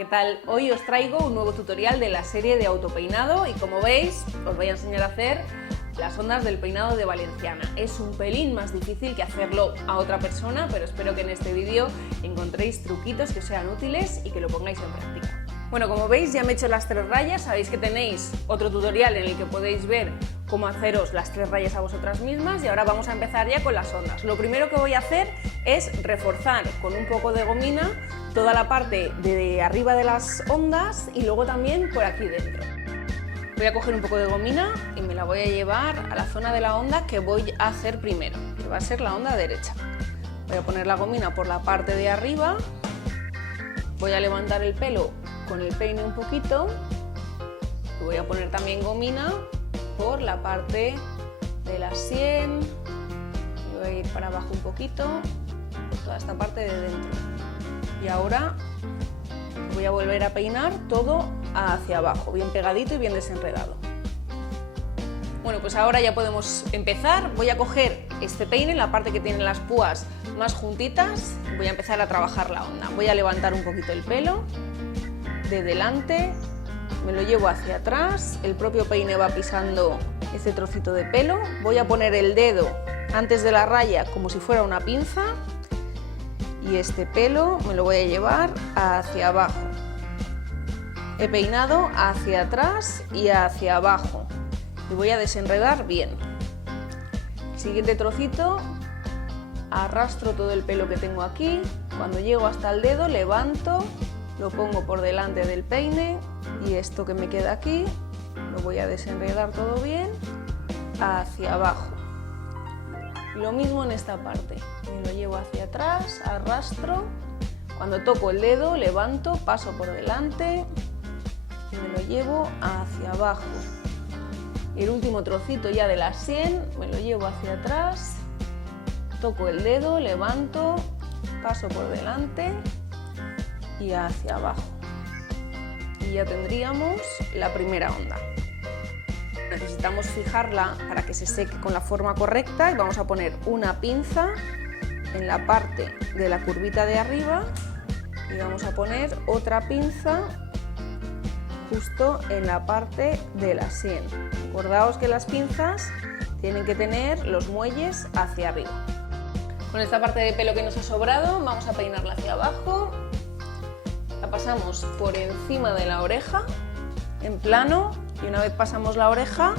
¿qué tal? Hoy os traigo un nuevo tutorial de la serie de autopeinado y como veis os voy a enseñar a hacer las ondas del peinado de Valenciana. Es un pelín más difícil que hacerlo a otra persona, pero espero que en este vídeo encontréis truquitos que os sean útiles y que lo pongáis en práctica. Bueno, como veis ya me he hecho las 3 rayas, sabéis que tenéis otro tutorial en el que podéis ver cómo haceros las 3 rayas a vosotras mismas y ahora vamos a empezar ya con las ondas. Lo primero que voy a hacer es reforzar con un poco de gomina toda la parte de arriba de las ondas y luego también por aquí dentro. Voy a coger un poco de gomina y me la voy a llevar a la zona de la onda que voy a hacer primero, que va a ser la onda derecha. Voy a poner la gomina por la parte de arriba, voy a levantar el pelo con el peine un poquito y voy a poner también gomina por la parte de la sien, y voy a ir para abajo un poquito, por toda esta parte de dentro. Y ahora voy a volver a peinar todo hacia abajo, bien pegadito y bien desenredado. Bueno, pues ahora ya podemos empezar. Voy a coger este peine, la parte que tiene las púas más juntitas, voy a empezar a trabajar la onda. Voy a levantar un poquito el pelo de delante, me lo llevo hacia atrás, el propio peine va pisando este trocito de pelo, voy a poner el dedo antes de la raya como si fuera una pinza y este pelo me lo voy a llevar hacia abajo. He peinado hacia atrás y hacia abajo y voy a desenredar bien. Siguiente trocito, arrastro todo el pelo que tengo aquí, cuando llego hasta el dedo levanto, lo pongo por delante del peine y esto que me queda aquí lo voy a desenredar todo bien hacia abajo. Lo mismo en esta parte, me lo llevo hacia atrás, arrastro, cuando toco el dedo levanto, paso por delante y me lo llevo hacia abajo. Y el último trocito ya de la sien me lo llevo hacia atrás, toco el dedo, levanto, paso por delante y hacia abajo. Y ya tendríamos la primera onda. Necesitamos fijarla para que se seque con la forma correcta y vamos a poner una pinza en la parte de la curvita de arriba y vamos a poner otra pinza justo en la parte de la sien. Acordaos que las pinzas tienen que tener los muelles hacia arriba. Con esta parte de pelo que nos ha sobrado vamos a peinarla hacia abajo. La pasamos por encima de la oreja en plano y una vez pasamos la oreja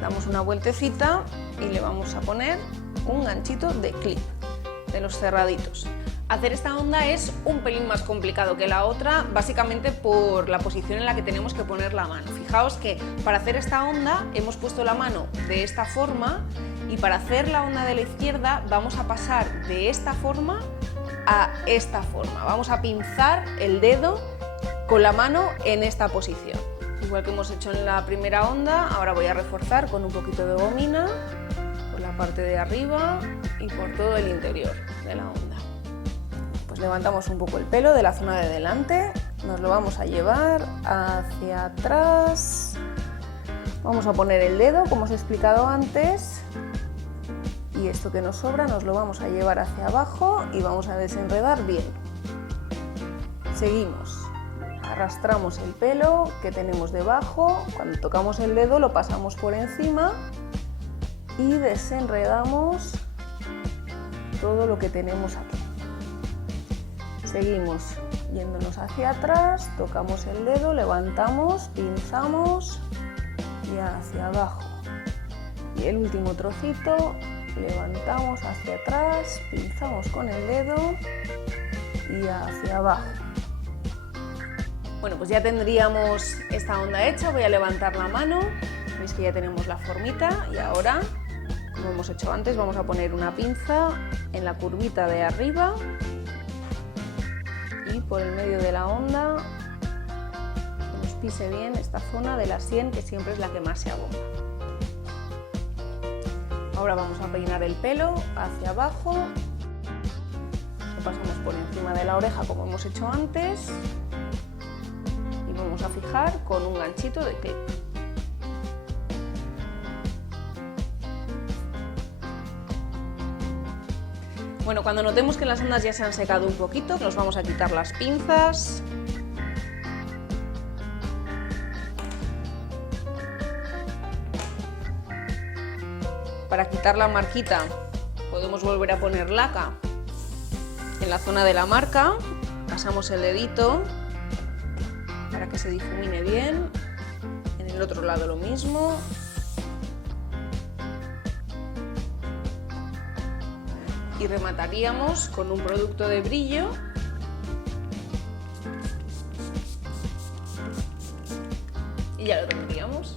damos una vueltecita y le vamos a poner un ganchito de clip de los cerraditos. Hacer esta onda es un pelín más complicado que la otra, básicamente por la posición en la que tenemos que poner la mano. Fijaos que para hacer esta onda hemos puesto la mano de esta forma y para hacer la onda de la izquierda vamos a pasar de esta forma a esta forma. Vamos a pinzar el dedo con la mano en esta posición. Igual que hemos hecho en la primera onda, ahora voy a reforzar con un poquito de gomina por la parte de arriba y por todo el interior de la onda. Pues levantamos un poco el pelo de la zona de delante, nos lo vamos a llevar hacia atrás. Vamos a poner el dedo, como os he explicado antes, y esto que nos sobra nos lo vamos a llevar hacia abajo y vamos a desenredar bien. Seguimos, arrastramos el pelo que tenemos debajo, cuando tocamos el dedo lo pasamos por encima y desenredamos todo lo que tenemos aquí. Seguimos yéndonos hacia atrás, tocamos el dedo, levantamos, pinzamos y hacia abajo. Y el último trocito, levantamos hacia atrás, pinzamos con el dedo y hacia abajo. Bueno, pues ya tendríamos esta onda hecha. Voy a levantar la mano, veis que ya tenemos la formita y ahora, como hemos hecho antes, vamos a poner una pinza en la curvita de arriba y por el medio de la onda que nos pise bien esta zona de la sien, que siempre es la que más se abomba. Ahora vamos a peinar el pelo hacia abajo, lo pasamos por encima de la oreja como hemos hecho antes y vamos a fijar con un ganchito de clip. Bueno, cuando notemos que las ondas ya se han secado un poquito, nos vamos a quitar las pinzas Para quitar la marquita podemos volver a poner laca en la zona de la marca, pasamos el dedito para que se difumine bien, en el otro lado lo mismo. Y remataríamos con un producto de brillo y ya lo tendríamos.